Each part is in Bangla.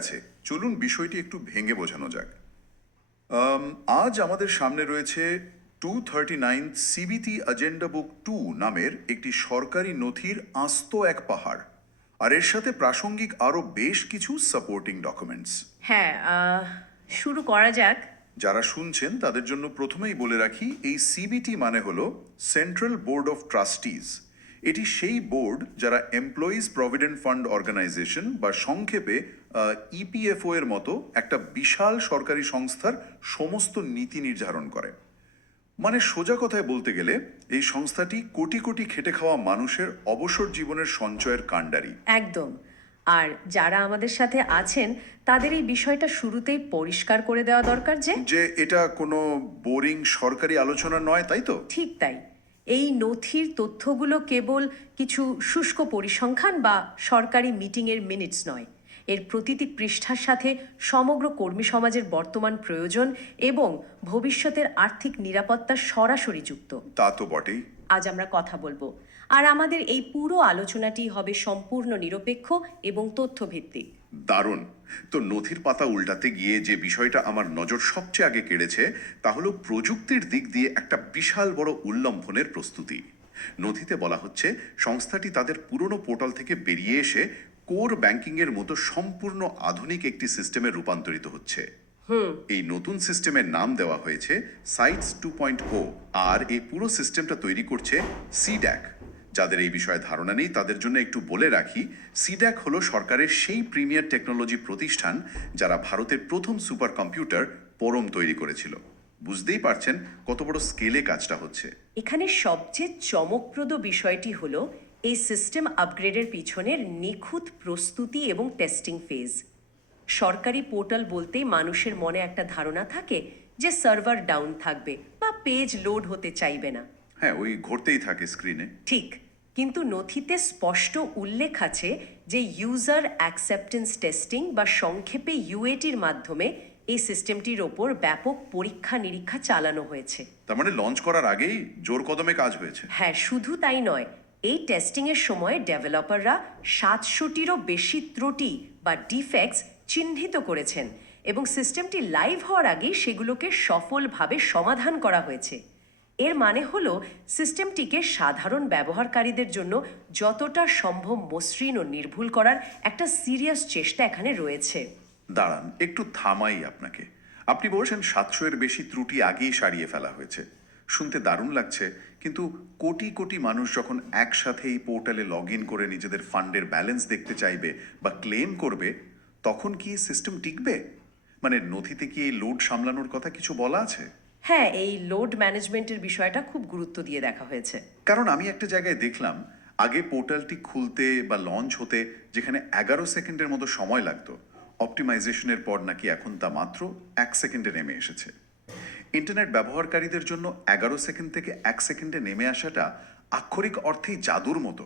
আছে, চলুন বিষয়টি একটু ভেঙে বোঝানো যাক। আজ আমাদের সামনে রয়েছে 239 সিবিটি এজেন্ডা বুক 2 নামের একটি সরকারি নথির আস্ত এক পাহাড়, আর এর সাথে প্রাসঙ্গিক আরও বেশ কিছু সাপোর্টিং ডকুমেন্টস। হ্যাঁ, শুরু করা যাক। যারা শুনছেন তাদের জন্য প্রথমেই বলে রাখি, এই সিবিটি মানে হলো সেন্ট্রাল বোর্ড অফ ট্রাস্টিজ। এটি সেই বোর্ড যারা এমপ্লয়িজ প্রভিডেন্ট ফান্ড অর্গানাইজেশন বা সংক্ষেপে ইপিএফও এর মতো একটা বিশাল সরকারি সংস্থার সমস্ত নীতি নির্ধারণ করে। মানে সোজা কথায় বলতে গেলে এই সংস্থাটি কোটি কোটি খেটে খাওয়া মানুষের অবসর জীবনের সঞ্চয়ের কাণ্ডারি। একদম। আর যারা আমাদের সাথে আছেন তাদের এই বিষয়টা শুরুতেই পরিষ্কার করে দেওয়া দরকার যে এটা কোনো বোরিং সরকারি আলোচনা নয়, তাই তো? ঠিক তাই। এই নথির তথ্যগুলো কেবল কিছু শুষ্ক পরিসংখ্যান বা সরকারি মিটিংয়ের মিনিটস নয়। এর প্রতিটি পৃষ্ঠার সাথে সমগ্র কর্মী সমাজের বর্তমান প্রয়োজন এবং ভবিষ্যতের আর্থিক নিরাপত্তা সরাসরি যুক্ত। তা তো বটেই। আজ আমরা কথা বলবো, আর আমাদের এই পুরো আলোচনাটি হবে সম্পূর্ণ নিরপেক্ষ এবং তথ্যভিত্তিক। দারুণ। তো নথির পাতা উল্টাতে গিয়ে যে বিষয়টা আমার নজর সবচেয়ে আগে কেড়েছে তা হলো প্রযুক্তির দিক দিয়ে একটা বিশাল বড় উল্লম্ফনের প্রস্তুতি। নথিতে বলা হচ্ছে সংস্থাটি তাদের পুরনো পোর্টাল থেকে বেরিয়ে এসে কোর ব্যাংকিংয়ের মতো সম্পূর্ণ আধুনিক একটি সিস্টেমে রূপান্তরিত হচ্ছে। এই নতুন সিস্টেমের নাম দেওয়া হয়েছে সাইটস 2.0, আর এই পুরো সিস্টেমটা তৈরি করছে সিড্যাক। যাদের এই বিষয়ে ধারণা নেই তাদের জন্য একটু বলে রাখি, সিড্যাক হলো সরকারের সেই প্রিমিয়ার টেকনোলজি প্রতিষ্ঠান যারা ভারতের প্রথম সুপার কম্পিউটার পরম তৈরি করেছিল। বুঝতেই পারছেন কত বড় স্কেলে কাজটা হচ্ছে। এখানে সবচেয়ে চমকপ্রদ বিষয়টি হলো এই সিস্টেম আপগ্রেডের পিছনের নিখুঁত প্রস্তুতি এবং টেস্টিং ফেজ। সরকারি পোর্টাল বলতেই মানুষের মনে একটা ধারণা থাকে যে সার্ভার ডাউন থাকবে বা পেজ লোড হতে চাইবে না। হ্যাঁ, ওই ঘুরতেই থাকে স্ক্রিনে। ঠিক, কিন্তু নথিতে স্পষ্ট উল্লেখ আছে যে ইউজার অ্যাকসেপ্টেন্স টেস্টিং বা সংক্ষেপে ইউএটির মাধ্যমে এই সিস্টেমটির ওপর ব্যাপক পরীক্ষা নিরীক্ষা চালানো হয়েছে। তার মানে লঞ্চ করার আগেই জোর কদমে কাজ হয়েছে। হ্যাঁ, শুধু তাই নয়, এই টেস্টিংয়ের সময় ডেভেলপাররা 700টিরও বেশি ত্রুটি বা ডিফেক্টস চিহ্নিত করেছেন এবং সিস্টেমটি লাইভ হওয়ার আগেই সেগুলোকে সফলভাবে সমাধান করা হয়েছে। এর মানে হলো সিস্টেমটিকে সাধারণ ব্যবহারকারীদের জন্য যতটা সম্ভব মসৃণ ও নির্ভুল করার একটা সিরিয়াস চেষ্টা এখানে রয়েছে। দাঁড়ান, একটু থামাই আপনাকে। আপনি বলছেন 700-এর বেশি ত্রুটি আগেই সারিয়ে ফেলা হয়েছে। শুনতে দারুণ লাগছে, কিন্তু কোটি কোটি মানুষ যখন একসাথে এই পোর্টালে লগ ইন করে নিজেদের ফান্ডের ব্যালেন্স দেখতে চাইবে বা ক্লেম করবে, তখন কি সিস্টেম টিকবে? মানে নথিতে কি এই লোড সামলানোর কথা কিছু বলা আছে? হ্যাঁ, এই লোড ম্যানেজমেন্টের বিষয়টা খুব গুরুত্ব দিয়ে দেখা হয়েছে। কারণ আমি একটা জায়গায় দেখলাম আগে পোর্টালটি খুলতে বা লঞ্চ হতে যেখানে 11 সেকেন্ডের মতো সময় লাগতো, অপটিমাইজেশনের পর নাকি এখন তা মাত্র 1 সেকেন্ডে নেমে এসেছে। ইন্টারনেট ব্যবহারকারীদের জন্য 11 সেকেন্ড থেকে 1 সেকেন্ডে নেমে আসাটা আক্ষরিক অর্থেই জাদুর মতো,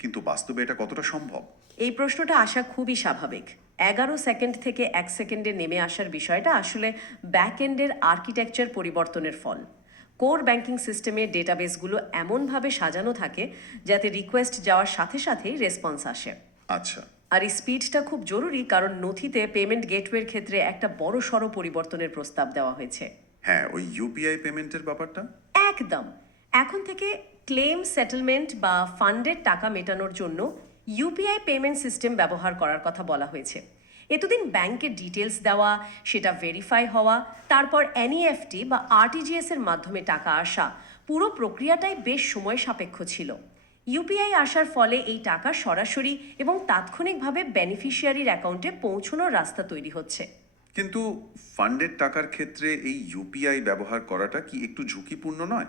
কিন্তু বাস্তবে এটা কতটা সম্ভব? এই প্রশ্নটা আসা খুবই স্বাভাবিক। 11 সেকেন্ড থেকে 1 সেকেন্ডে নেমে আসার বিষয়টা আসলে ব্যাক এন্ডের আর্কিটেকচার পরিবর্তনের ফল। কোর ব্যাংকিং সিস্টেমের ডেটাবেসগুলো এমনভাবে সাজানো থাকে যাতে রিকোয়েস্ট যাওয়ার সাথে সাথেই রেসপন্স আসে। আচ্ছা। আর এই স্পিডটা খুব জরুরি, কারণ নথিতে পেমেন্ট গেটওয়ের ক্ষেত্রে একটা বড় সড়ো পরিবর্তনের প্রস্তাব দেওয়া হয়েছে। হ্যাঁ, ওই ইউপিআই পেমেন্টের ব্যাপারটা। একদম। এখন থেকে ক্লেম সেটেলমেন্ট বা ফান্ডের টাকা মেটানোর জন্য ইউপিআই পেমেন্ট সিস্টেম ব্যবহার করার কথা বলা হয়েছে। এতদিন ব্যাংকের ডিটেলস দেওয়া, সেটা ভেরিফাই হওয়া, তারপর এনইএফটি বা আরটিজিএস এর মাধ্যমে টাকা আসা, পুরো প্রক্রিয়াটাই বেশ সময় সাপেক্ষ ছিল। ইউপিআই আসার ফলে এই টাকা সরাসরি এবং তাৎক্ষণিকভাবে বেনিফিশিয়ারির অ্যাকাউন্টে পৌঁছানোর রাস্তা তৈরি হচ্ছে। কিন্তু ফান্ডের টাকার ক্ষেত্রে এই ইউপিআই ব্যবহার করাটা কি একটু ঝুঁকিপূর্ণ নয়?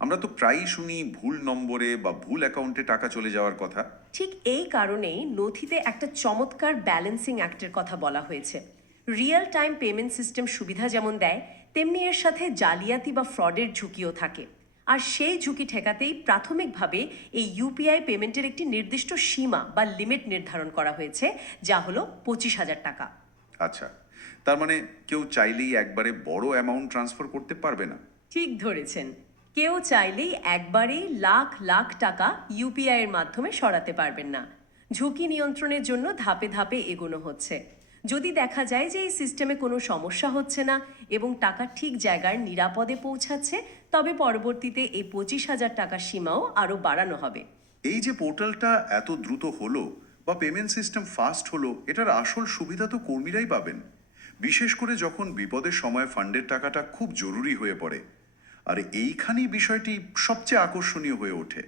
আমরা তো প্রায়ই শুনি ভুল নম্বরে বা ভুল অ্যাকাউন্টে টাকা চলে যাওয়ার কথা। ঠিক এই কারণেই নথিতে একটা চমৎকার ব্যালেন্সিং অ্যাক্টের কথা বলা হয়েছে। রিয়েল টাইম পেমেন্ট সিস্টেম সুবিধা যেমন দেয়, তেমনি এর সাথে জালিয়াতি বা ফ্রডের ঝুঁকিও থাকে। আর সেই ঝুঁকি ঠেকাতেই প্রাথমিকভাবে এই ইউপিআই পেমেন্টের একটি নির্দিষ্ট সীমা বা লিমিট নির্ধারণ করা হয়েছে, যা হলো 25,000 টাকা। আচ্ছা, তার মানে কেউ চাইলেই একবারে বড় অ্যামাউন্ট ট্রান্সফার করতে পারবে না? ঠিক ধরেছেন, কেউ চাইলেই একবারেই লাখ লাখ টাকা ইউপিআই এর মাধ্যমে সরাতে পারবেন না। ঝুঁকি নিয়ন্ত্রণের জন্য ধাপে ধাপে এগোনো হচ্ছে। যদি দেখা যায় যে এই সিস্টেমে কোনো সমস্যা হচ্ছে না এবং টাকা ঠিক জায়গার নিরাপদে পৌঁছাচ্ছে, তবে পরবর্তীতে এই 25,000 টাকার সীমাও আরও বাড়ানো হবে। এই যে পোর্টালটা এত দ্রুত হলো বা পেমেন্ট সিস্টেম ফাস্ট হলো, এটার আসল সুবিধা তো কর্মীরাই পাবেন, বিশেষ করে যখন বিপদের সময় ফান্ডের টাকাটা খুব জরুরি হয়ে পড়ে। আর এইখানেই বিষয়টি সবচেয়ে আকর্ষণীয় হয়ে ওঠে।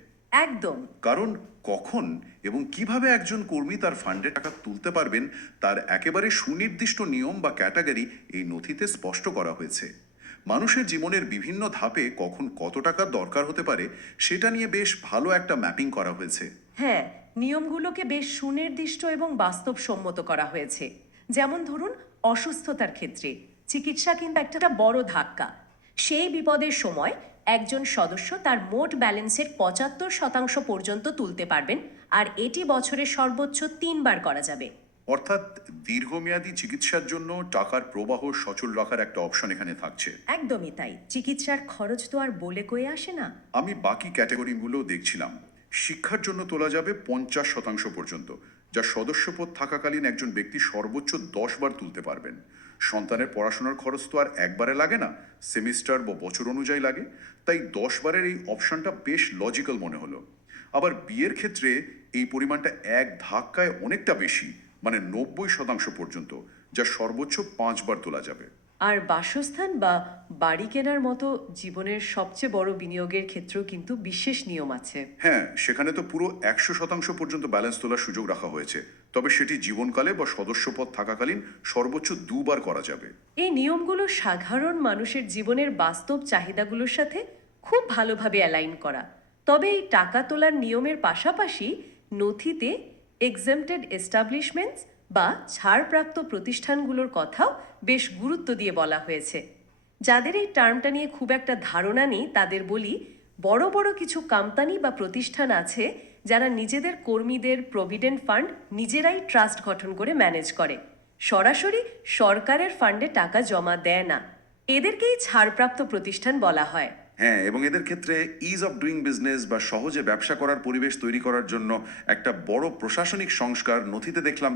একদম। কারণ কখন এবং কিভাবে একজন কর্মী তার ফান্ডে টাকা তুলতে পারবেন তার একেবারে সুনির্দিষ্ট নিয়ম বা ক্যাটাগরি এই নথিতে স্পষ্ট করা হয়েছে। মানুষের জীবনের বিভিন্ন ধাপে কখন কত টাকার দরকার হতে পারে সেটা নিয়ে বেশ ভালো একটা ম্যাপিং করা হয়েছে। হ্যাঁ, নিয়মগুলোকে বেশ সুনির্দিষ্ট এবং বাস্তবসম্মত করা হয়েছে। যেমন ধরুন, অসুস্থতার ক্ষেত্রে চিকিৎসা কিন্তু একটা বড় ধাক্কা। সেই বিপদের সময় একজন সদস্য তার মোট ব্যালেন্সের 75% পর্যন্ত তুলতে পারবেন, আর এটি বছরে সর্বোচ্চ 3 বার করা যাবে। অর্থাৎ দীর্ঘমেয়াদী চিকিৎসার জন্য টাকার প্রবাহ সচল রাখার একটা অপশন এখানে থাকছে। একদমই তাই। চিকিৎসার খরচ তো আর বলে কয়ে আসে না। আমি বাকি ক্যাটাগরিগুলো দেখছিলাম। শিক্ষার জন্য তোলা যাবে 50% পর্যন্ত, যা সদস্যপদ থাকাকালীন একজন ব্যক্তি সর্বোচ্চ 10 বার তুলতে পারবেন। সন্তানের পড়াশোনার খরচ তো আর একবারে লাগে না, সেমিস্টার বা বছর অনুযায়ী লাগে, তাই 10 বারের এই অপশনটা বেশ লজিক্যাল মনে হলো। আবার বিয়ের ক্ষেত্রে এই পরিমাণটা এক ধাক্কায় অনেকটা বেশি, মানে 90% পর্যন্ত, যা সর্বোচ্চ 5 বার তোলা যাবে। আর বাসস্থান বা বাড়ি কেনার মতো জীবনের সবচেয়ে বড় বিনিয়োগের ক্ষেত্রেও কিন্তু বিশেষ নিয়ম আছে। হ্যাঁ, সেখানে তো পুরো 100% পর্যন্ত ব্যালেন্স তোলার সুযোগ রাখা হয়েছে, তবে সেটি জীবনকালে বা সদস্যপদ থাকাকালীন সর্বোচ্চ 2 বার করা যাবে। এই নিয়মগুলো সাধারণ মানুষের জীবনের বাস্তব চাহিদাগুলোর সাথে খুব ভালোভাবে অ্যালাইন করা। তবে এই টাকা তোলার নিয়মের পাশাপাশি নথিতে এক্সেম্পটেড এস্টাবলিশমেন্টস বা ছাড়প্রাপ্ত প্রতিষ্ঠানগুলোর কথাও বেশ গুরুত্ব দিয়ে বলা হয়েছে। যাদের এই টার্মটা নিয়ে খুব একটা ধারণা নেই তাদের বলি, বড় বড় কিছু কোম্পানি বা প্রতিষ্ঠান আছে যারা নিজেদের কর্মীদের প্রভিডেন্ট ফান্ড নিজেরাই ট্রাস্ট গঠন করে ম্যানেজ করে, সরাসরি সরকারের ফান্ডে টাকা জমা দেয় না। এদেরকেই ছাড়প্রাপ্ত প্রতিষ্ঠান বলা হয়। হ্যাঁ, এবং এদের ক্ষেত্রে ইজ অফ ডুইং বিজনেস বা সহজে ব্যবসা করার পরিবেশ তৈরি করার জন্য একটা বড় প্রশাসনিক সংস্কার নথিতে দেখলাম।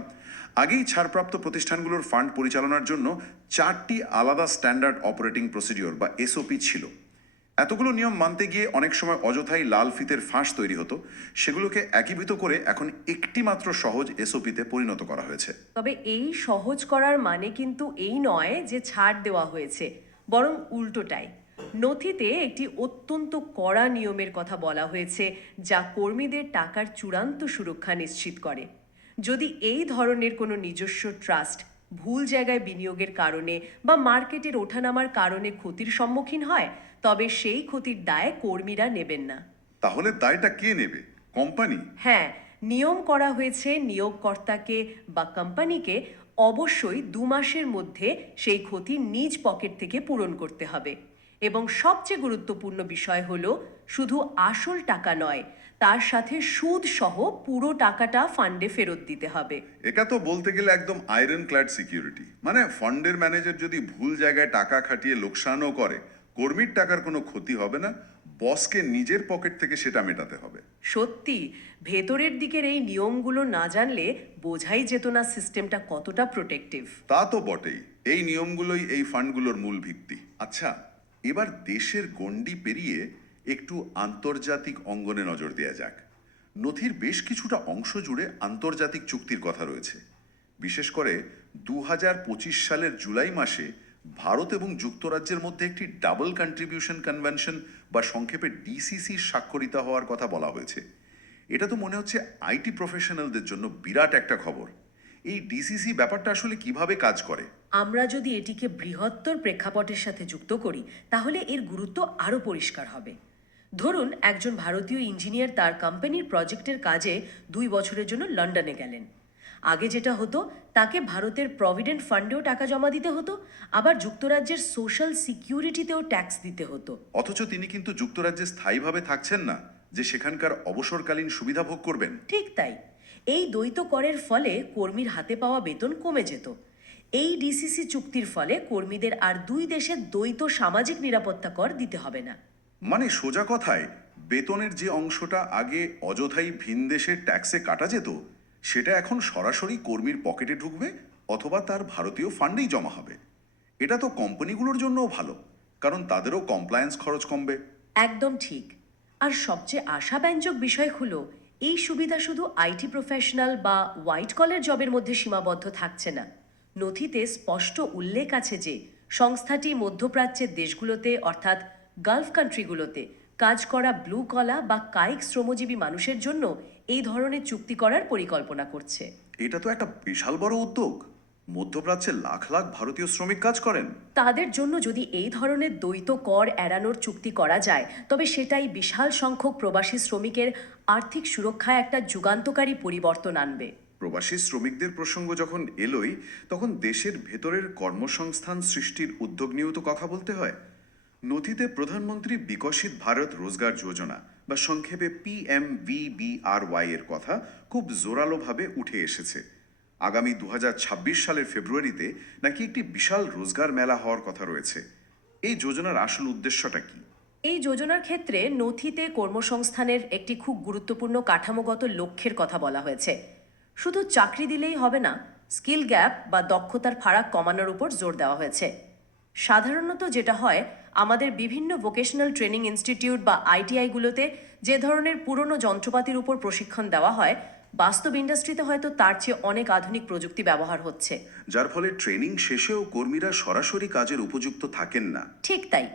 আগেই ছাড়প্রাপ্ত প্রতিষ্ঠানগুলোর ফান্ড পরিচালনার জন্য 4টি আলাদা স্ট্যান্ডার্ড অপারেটিং প্রসিডিওর বা এসওপি ছিল। এতগুলো নিয়ম মানতে গিয়ে অনেক সময় অযথাই লাল ফিতের ফাঁস তৈরি হতো, সেগুলোকে একীভূত করে এখন একটি মাত্র সহজ এসওপিতে পরিণত করা হয়েছে। তবে এই সহজ করার মানে কিন্তু এই নয় যে ছাড় দেওয়া হয়েছে, বরং উল্টোটাই। নথিতে একটি অত্যন্ত কড়া নিয়মের কথা বলা হয়েছে যা কর্মীদের টাকার চূড়ান্ত সুরক্ষা নিশ্চিত করে। যদি এই ধরনের কোনো নিজস্ব ট্রাস্ট ভুল জায়গায় বিনিয়োগের কারণে বা মার্কেটের ওঠানামার কারণে ক্ষতির সম্মুখীন হয়, তবে সেই ক্ষতির দায় কর্মীরা নেবেন না। তাহলে দায়টা কে নেবে? কোম্পানি? হ্যাঁ, নিয়ম করা হয়েছে নিয়োগকর্তাকে বা কোম্পানিকে অবশ্যই 2 মাসের মধ্যে সেই ক্ষতি নিজ পকেট থেকে পূরণ করতে হবে। এবং সবচেয়ে গুরুত্বপূর্ণ বিষয় হলো, শুধু আসল টাকা নয়, তার সাথে সুদ সহ পুরো টাকাটা ফান্ডে ফেরত দিতে হবে। এটা তো বলতে গেলে একদম আয়রন ক্ল্যাড সিকিউরিটি। মানে ফান্ডের ম্যানেজার যদি ভুল জায়গায় টাকা খাটিয়ে লোকসানও করে, কর্মীর টাকার কোনো ক্ষতি হবে না, বসকে নিজের পকেট থেকে সেটা মেটাতে হবে। সত্যি, ভেতরের দিকের এই নিয়মগুলো না জানলে বোঝাই যেত না সিস্টেমটা কতটা প্রোটেক্টিভ। তা তো বটেই, এই নিয়মগুলোই এই ফান্ডগুলোর মূল ভিত্তি। আচ্ছা, এবার দেশের গণ্ডি পেরিয়ে একটু আন্তর্জাতিক অঙ্গনে নজর দেওয়া যাক। নথির বেশ কিছুটা অংশ জুড়ে আন্তর্জাতিক চুক্তির কথা রয়েছে। বিশেষ করে 2025 সালের জুলাই মাসে ভারত এবং যুক্তরাজ্যের মধ্যে একটি ডাবল কন্ট্রিবিউশন কনভেনশন বা সংক্ষেপে ডিসিসি স্বাক্ষরিত হওয়ার কথা বলা হয়েছে। এটা তো মনে হচ্ছে আইটি প্রফেশনালদের জন্য বিরাট একটা খবর। এই ডিসিসি ব্যাপারটা আসলে কিভাবে কাজ করে? আমরা যদি এটিকে বৃহত্তর প্রেক্ষাপটের সাথে যুক্ত করি, তাহলে এর গুরুত্ব আরও পরিষ্কার হবে। ধরুন, একজন ভারতীয় ইঞ্জিনিয়ার তার কোম্পানির প্রজেক্টের কাজে 2 বছরের জন্য লন্ডনে গেলেন। আগে যেটা হতো, তাকে ভারতের প্রভিডেন্ট ফান্ডেও টাকা জমা দিতে হতো, আবার যুক্তরাজ্যের সোশ্যাল সিকিউরিটিতেও ট্যাক্স দিতে হতো। অথচ তিনি কিন্তু যুক্তরাজ্যে স্থায়ীভাবে থাকছেন না, যে সেখানকার অবসরকালীন সুবিধা ভোগ করবেন। ঠিক তাই। এই দ্বৈত করের ফলে কর্মীর হাতে পাওয়া বেতন কমে যেত। এই ডিসিসি চুক্তির ফলে কর্মীদের আর 2 দেশের দ্বৈত সামাজিক নিরাপত্তা কর দিতে হবে না। মানে সোজা কথায়, বেতনের যে অংশটা আগে অযথাই ভিনদেশের ট্যাক্সে কাটা যেত, সেটা এখন সরাসরি কর্মীর পকেটে ঢুকবে, অথবা তার ভারতীয় ফান্ডেই জমা হবে। এটা তো কোম্পানিগুলোর জন্যও ভালো, কারণ তাদেরও কমপ্লায়েন্স খরচ কমবে। একদম ঠিক। আর সবচেয়ে আশাব্যঞ্জক বিষয় হলো এই সুবিধা শুধু আইটি প্রফেশনাল বা হোয়াইট কলার জবের মধ্যে সীমাবদ্ধ থাকছে না। নথিতে স্পষ্ট উল্লেখ আছে যে সংস্থাটি মধ্যপ্রাচ্যের দেশগুলোতে অর্থাৎ গালফ কান্ট্রিগুলোতে কাজ করা ব্লু কলা বা কায়িক শ্রমজীবী মানুষের জন্য এই ধরনের চুক্তি করার পরিকল্পনা করছে। এটা তো একটা বিশাল বড় উদ্যোগ। মধ্যপ্রাচ্যে লাখ লাখ ভারতীয় শ্রমিক কাজ করেন। তাদের জন্য যদি এই ধরনের দ্বৈত কর এড়ানোর চুক্তি করা যায় তবে সেটাই বিশাল সংখ্যক প্রবাসী শ্রমিকের আর্থিক সুরক্ষায় একটা যুগান্তকারী পরিবর্তন আনবে। প্রবাসী শ্রমিকদের প্রসঙ্গ যখন এলোই, তখন দেশের ভেতরের কর্মসংস্থান সৃষ্টির উদ্যোগ নিয়েও তো কথা বলতে হয়। নথিতে প্রধানমন্ত্রী বিকশিত ভারত রোজগার যোজনা বা সংক্ষেপে PMVBRY এর কথা খুব জোরালোভাবে উঠে এসেছে। আগামী 2026 সালের ফেব্রুয়ারিতে নাকি একটি বিশাল রোজগার মেলা হওয়ার কথা রয়েছে। এই যোজনার আসল উদ্দেশ্যটা কি? এই যোজনার ক্ষেত্রে নথিতে কর্মসংস্থানের একটি খুব গুরুত্বপূর্ণ কাঠামোগত লক্ষ্যের কথা বলা হয়েছে। শুধু চাকরি দিলেই হবে না, স্কিল গ্যাপ বা দক্ষতার ফারাক কমানোর উপর জোর দেওয়া হয়েছে। সাধারণত যেটা হয়, আমাদের বিভিন্ন ভোকেশনাল ট্রেনিং ইনস্টিটিউট বা আইটিআইগুলোতে যে ধরনের পুরনো যন্ত্রপাতির উপর প্রশিক্ষণ দেওয়া হয়, বাস্তব ইন্ডাস্ট্রিতে হয়তো তার চেয়ে অনেক আধুনিক প্রযুক্তি ব্যবহার হচ্ছে। যার ফলে ট্রেনিং শেষেও কর্মীরা সরাসরি কাজের উপযুক্ত থাকেন না। ঠিক তাই।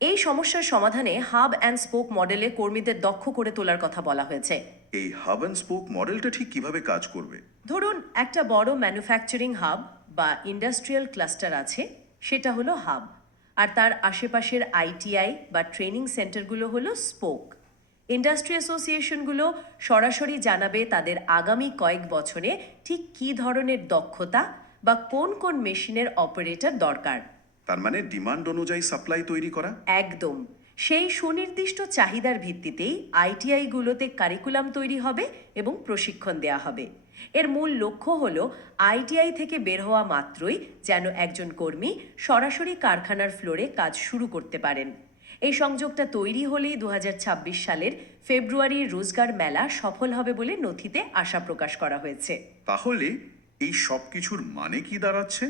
এই সমস্যার সমাধানে হাব অ্যান্ড স্পোক মডেলে কর্মীদের দক্ষ করে তোলার কথা বলা হয়েছে। এই হাব অ্যান্ড স্পোক মডেলটা ঠিক কিভাবে কাজ করবে? ধরুন একটা বড় ম্যানুফ্যাকচারিং হাব বা ইন্ডাস্ট্রিয়াল ক্লাস্টার আছে, সেটা হলো হাব, আর তার আশেপাশের আইটিআই বা ট্রেনিং সেন্টারগুলো হলো স্পোক। ইন্ডাস্ট্রি অ্যাসোসিয়েশনগুলো সরাসরি জানাবে তাদের আগামী কয়েক বছরে ঠিক কী ধরনের দক্ষতা বা কোন কোন মেশিনের অপারেটর দরকার। তার মানে ডিমান্ড অনুযায়ী সাপ্লাই তৈরি করা। একদম। সেই সুনির্দিষ্ট চাহিদার ভিত্তিতেই আইটিআইগুলোতে কারিকুলাম তৈরি হবে এবং প্রশিক্ষণ দেয়া হবে। এর মূল লক্ষ্য হলো আইটিআই থেকে বের হওয়া মাত্রই যেন একজন কর্মী সরাসরি কারখানার ফ্লোরে কাজ শুরু করতে পারেন। এই সংযোগটা তৈরি হলেই 2026 সালের ফেব্রুয়ারির রোজগার মেলা সফল হবে বলে নথিতে আশা প্রকাশ করা হয়েছে। তাহলে এই সব কিছুর মানে কি দাঁড়াচ্ছে?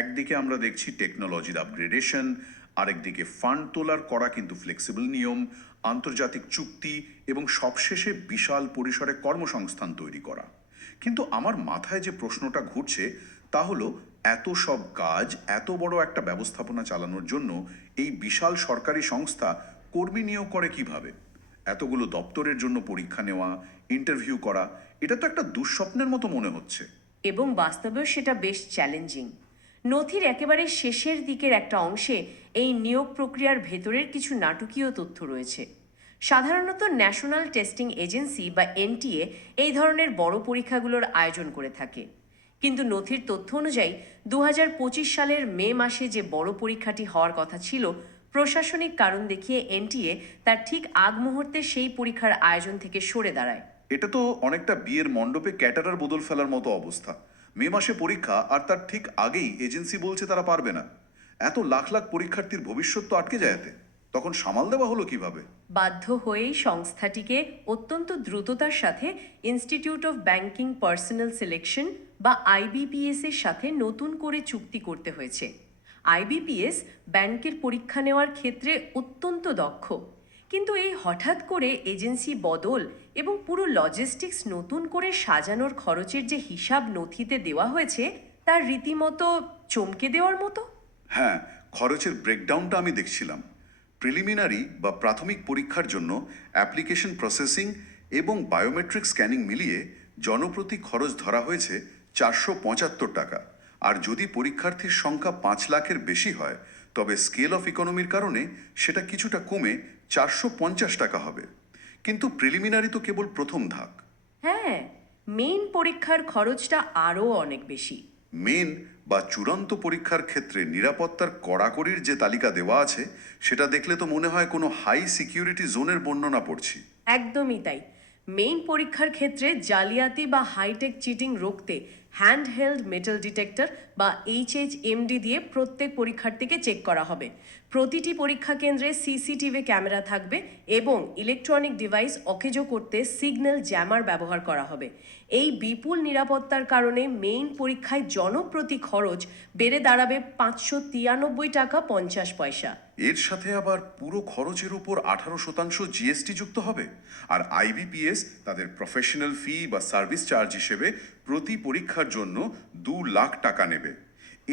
একদিকে আমরা দেখছি টেকনোলজির আপগ্রেডেশন, আরেকদিকে ফান্ড তোলার করা কিন্তু ফ্লেক্সিবল নিয়ম, আন্তর্জাতিক চুক্তি এবং সবশেষে বিশাল পরিসরে কর্মসংস্থান তৈরি করা। কিন্তু আমার মাথায় যে প্রশ্নটা ঘুরছে তা হলো, এত সব কাজ, এত বড় একটা ব্যবস্থাপনা চালানোর জন্য এই বিশাল সরকারি সংস্থা কর্মী নিয়োগ করে কিভাবে? এতগুলো দপ্তরের জন্য পরীক্ষা নেওয়া, ইন্টারভিউ করা, এটা তো একটা দুঃস্বপ্নের মতো মনে হচ্ছে। এবং বাস্তবেও সেটা বেশ চ্যালেঞ্জিং। নথির একেবারে শেষের দিকের একটা অংশে এই নিয়োগ প্রক্রিয়ার ভেতরের কিছু নাটকীয় তথ্য রয়েছে। সাধারণত ন্যাশনাল টেস্টিং এজেন্সি বা এনটিএ এই ধরনের বড় পরীক্ষাগুলোর আয়োজন করে থাকে, কিন্তু নথির তথ্য অনুযায়ী 2025 সালের মে মাসে যে বড় পরীক্ষাটি হওয়ার কথা ছিল, প্রশাসনিক কারণ দেখিয়ে এনটিএ তার ঠিক আগ মুহূর্তে সেই পরীক্ষার আয়োজন থেকে সরে দাঁড়ায়। এটা তো অনেকটা বিয়ের মণ্ডপে ক্যাটারার বদল ফেলার মতো অবস্থা। মে মাসে পরীক্ষা আর তার ঠিক আগেই এজেন্সি বলছে তারা পারবে না। এত লাখ লাখ পরীক্ষার্থীর ভবিষ্যৎ তো আটকে যায় এতে। তখন সামাল দেওয়া হলো কিভাবে? বাধ্য হয়েই সংস্থাটিকে অত্যন্ত দ্রুততার সাথে institute of banking personal selection বা আইবিপিএস এর সাথে নতুন করে চুক্তি করতে হয়েছে। আইবিপিএস ব্যাংকের পরীক্ষা নেওয়ার ক্ষেত্রে অত্যন্ত দক্ষ, কিন্তু এই হঠাৎ করে এজেন্সি বদল এবং পুরো লজিস্টিক্স নতুন করে সাজানোর খরচের যে হিসাব নথিতে দেওয়া হয়েছে, তার রীতিমতো চমকে দেওয়ার মতো। হ্যাঁ, খরচের ব্রেকডাউনটা আমি দেখছিলাম। প্রিলিমিনারি বা প্রাথমিক পরীক্ষার জন্য অ্যাপ্লিকেশন প্রসেসিং এবং বায়োমেট্রিক স্ক্যানিং মিলিয়ে জনপ্রতি খরচ ধরা হয়েছে 475 টাকা। আর যদি পরীক্ষার্থীর সংখ্যা 5 লাখের বেশি হয়, তবে স্কেল অফ ইকোনমির কারণে সেটা কিছুটা কমে 450 টাকা হবে। কিন্তু প্রিলিমিনারি তো কেবল প্রথম ধাপ। হ্যাঁ, মেইন পরীক্ষার খরচটা আরও অনেক বেশি। মেন বা চূড়ান্ত পরীক্ষার ক্ষেত্রে নিরাপত্তার কড়াকড়ির যে তালিকা দেওয়া আছে, সেটা দেখলে তো মনে হয় কোনো হাই সিকিউরিটি জোনের বর্ণনা পড়ছি। একদমই তাই। মেইন পরীক্ষার ক্ষেত্রে জালিয়াতি বা হাইটেক চিটিং রুখতে হ্যান্ডহেল্ড মেটাল ডিটেক্টর বা HHMD দিয়ে প্রত্যেক পরীক্ষার্থীকে চেক করা হবে। প্রতিটি পরীক্ষা কেন্দ্রে সিসিটিভি ক্যামেরা থাকবে এবং ইলেকট্রনিক ডিভাইস অকেজো করতে সিগন্যাল জ্যামার ব্যবহার করা হবে। এই বিপুল নিরাপত্তার কারণে মেইন পরীক্ষায় জনপ্রতি খরচ বেড়ে দাঁড়াবে 593 টাকা 50 পয়সা। এর সাথে আবার পুরো খরচের উপর 18% জিএসটি যুক্ত হবে। আর আইবিপিএস তাদের প্রফেশনাল ফি বা সার্ভিস চার্জ হিসেবে প্রতি পরীক্ষার জন্য 2 লাখ টাকা নেবে।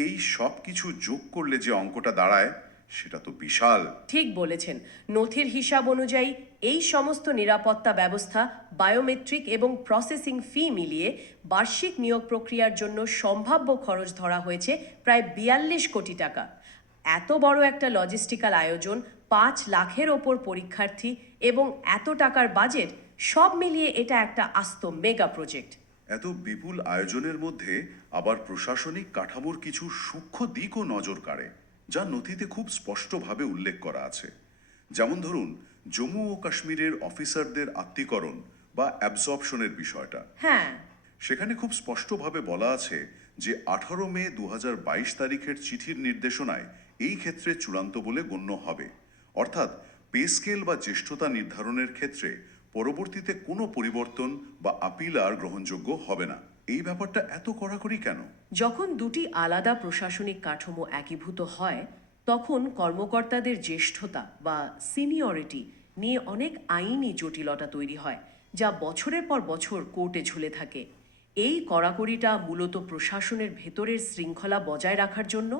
এই সব কিছু যোগ করলে যে অঙ্কটা দাঁড়ায় সেটা তো বিশাল। ঠিক বলেছেন। নথির হিসাব অনুযায়ী এই সমস্ত নিরাপত্তা ব্যবস্থা, বায়োমেট্রিক এবং প্রসেসিং ফি মিলিয়ে বার্ষিক নিয়োগ প্রক্রিয়ার জন্য সম্ভাব্য খরচ ধরা হয়েছে প্রায় 42 কোটি টাকা। এত বড় একটা লজিস্টিক্যাল আয়োজন, 5 লাখের ওপর পরীক্ষার্থী এবং এত টাকার বাজেট, সব মিলিয়ে এটা একটা আস্ত মেগা প্রজেক্ট। এত বিপুল আয়োজনের মধ্যে আবার প্রশাসনিক কাঠামোর কিছু সূক্ষ্ম দিকও নজর কাড়ে, যা নথিতে খুব স্পষ্টভাবে উল্লেখ করা আছে। যেমন ধরুন, জম্মু ও কাশ্মীরের অফিসারদের আত্মীকরণ বা অ্যাবজর্পশনের বিষয়টা। হ্যাঁ, সেখানে খুব স্পষ্টভাবে বলা আছে যে 18 মে 2022 তারিখের চিঠির নির্দেশনায় এই ক্ষেত্রে চূড়ান্ত বলে গণ্য হবে। অর্থাৎ পে স্কেল বা জ্যেষ্ঠতা নির্ধারণের ক্ষেত্রে পরবর্তীতে কোনো পরিবর্তন বা আপিল আর গ্রহণযোগ্য হবে না। এই ব্যাপারটা এত কড়াকড়ি কেন? যখন দুটি আলাদা প্রশাসনিক কাঠামো একীভূত হয়, তখন কর্মকর্তাদের জ্যেষ্ঠতা বা সিনিয়রিটি নিয়ে অনেক আইনি জটিলতা তৈরি হয়, যা বছরের পর বছর কোর্টে ঝুলে থাকে। এই কড়াকড়িটা মূলত প্রশাসনের ভেতরের শৃঙ্খলা বজায় রাখার জন্য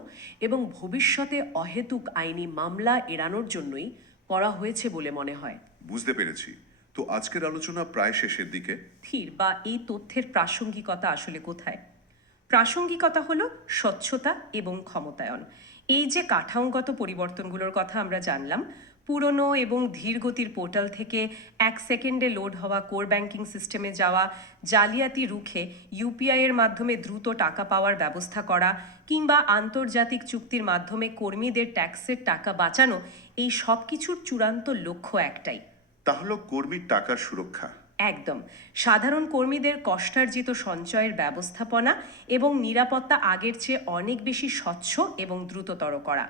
এবং ভবিষ্যতে অহেতুক আইনি মামলা এড়ানোর জন্যই করা হয়েছে বলে মনে হয়। বুঝতে পেরেছি। তো আজকের আলোচনা প্রায় শেষের দিকে। স্থির বা এই তথ্যের প্রাসঙ্গিকতা আসলে কোথায়? প্রাসঙ্গিকতা হলো স্বচ্ছতা এবং ক্ষমতায়ন। এই যে কাঠামোগত পরিবর্তনগুলোর কথা আমরা জানলাম, পুরনো এবং ধীরগতির পোর্টাল থেকে 1 সেকেন্ডে লোড হওয়া কোর ব্যাংকিং সিস্টেমে যাওয়া, জালিয়াতি রুখে ইউপিআই এর মাধ্যমে দ্রুত টাকা পাওয়ার ব্যবস্থা করা, কিংবা আন্তর্জাতিক চুক্তির মাধ্যমে কর্মীদের ট্যাক্সের টাকা বাঁচানো, এই সব কিছুর চূড়ান্ত লক্ষ্য একটাই। তাহলে কর্মীর টাকার সুরক্ষা। একদম। সাধারণ কর্মীদের কষ্টার্জিত সঞ্চয়ের ব্যবস্থাপনা এবং নিরাপত্তা আগের চেয়ে অনেক বেশি স্বচ্ছ এবং দ্রুততর করা।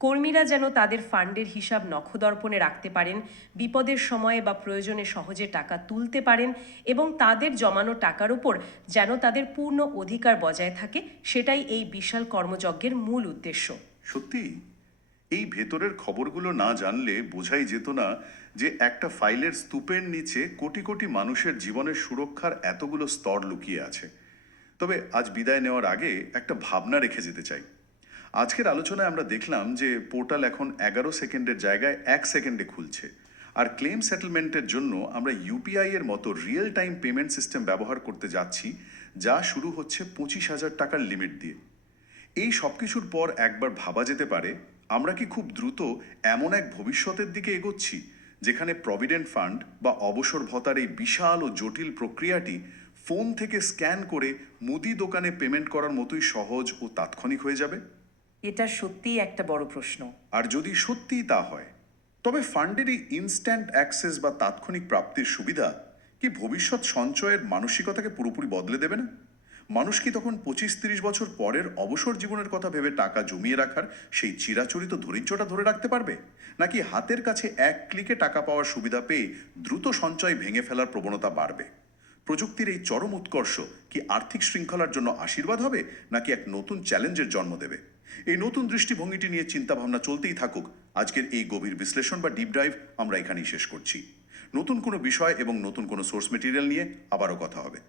কর্মীরা যেন তাদের ফান্ডের হিসাব নখদর্পণে রাখতে পারেন, বিপদের সময়ে বা প্রয়োজনে সহজে টাকা তুলতে পারেন এবং তাদের জমানো টাকার উপর যেন তাদের পূর্ণ অধিকার বজায় থাকে, সেটাই এই বিশাল কর্মযজ্ঞের মূল উদ্দেশ্য। সত্যি এই ভেতরের খবরগুলো না জানলে বোঝাই যেত না যে একটা ফাইলের স্তূপের নিচে কোটি কোটি মানুষের জীবনের সুরক্ষার এতগুলো স্তর লুকিয়ে আছে। তবে আজ বিদায় নেওয়ার আগে একটা ভাবনা রেখে যেতে চাই। আজকের আলোচনায় আমরা দেখলাম যে পোর্টাল এখন 11 সেকেন্ডের জায়গায় 1 সেকেন্ডে খুলছে। আর ক্লেম সেটেলমেন্টের জন্য আমরা ইউপিআই এর মতো রিয়েল টাইম পেমেন্ট সিস্টেম ব্যবহার করতে যাচ্ছি, যা শুরু হচ্ছে 25,000 টাকার লিমিট দিয়ে। এই সব কিছুর পর একবার ভাবা যেতে পারে, আমরা কি খুব দ্রুত এমন এক ভবিষ্যতের দিকে এগোচ্ছি যেখানে প্রভিডেন্ট ফান্ড বা অবসর ভাতার এই বিশাল ও জটিল প্রক্রিয়াটি ফোন থেকে স্ক্যান করে মুদি দোকানে পেমেন্ট করার মতোই সহজ ও তাৎক্ষণিক হয়ে যাবে? এটা সত্যিই একটা বড় প্রশ্ন। আর যদি সত্যিই তা হয়, তবে ফান্ডের এই ইনস্ট্যান্ট অ্যাক্সেস বা তাৎক্ষণিক প্রাপ্তির সুবিধা কি ভবিষ্যৎ সঞ্চয়ের মানসিকতাকে পুরোপুরি বদলে দেবে না? মানুষ কি তখন 25-30 বছর পরের অবসর জীবনের কথা ভেবে টাকা জমিয়ে রাখার সেই চিরাচরিত ধৈর্যটা ধরে রাখতে পারবে, নাকি হাতের কাছে এক ক্লিকে টাকা পাওয়ার সুবিধা পেয়ে দ্রুত সঞ্চয় ভেঙে ফেলার প্রবণতা বাড়বে? প্রযুক্তির এই চরম উৎকর্ষ কি আর্থিক শৃঙ্খলার জন্য আশীর্বাদ হবে, নাকি এক নতুন চ্যালেঞ্জের জন্ম দেবে? এই নতুন দৃষ্টিভঙ্গিটি নিয়ে চিন্তাভাবনা চলতেই থাকুক। আজকের এই গভীর বিশ্লেষণ বা ডিপ ড্রাইভ আমরা এখানেই শেষ করছি। নতুন কোনো বিষয় এবং নতুন কোনো সোর্স মেটেরিয়াল নিয়ে আবারও কথা হবে।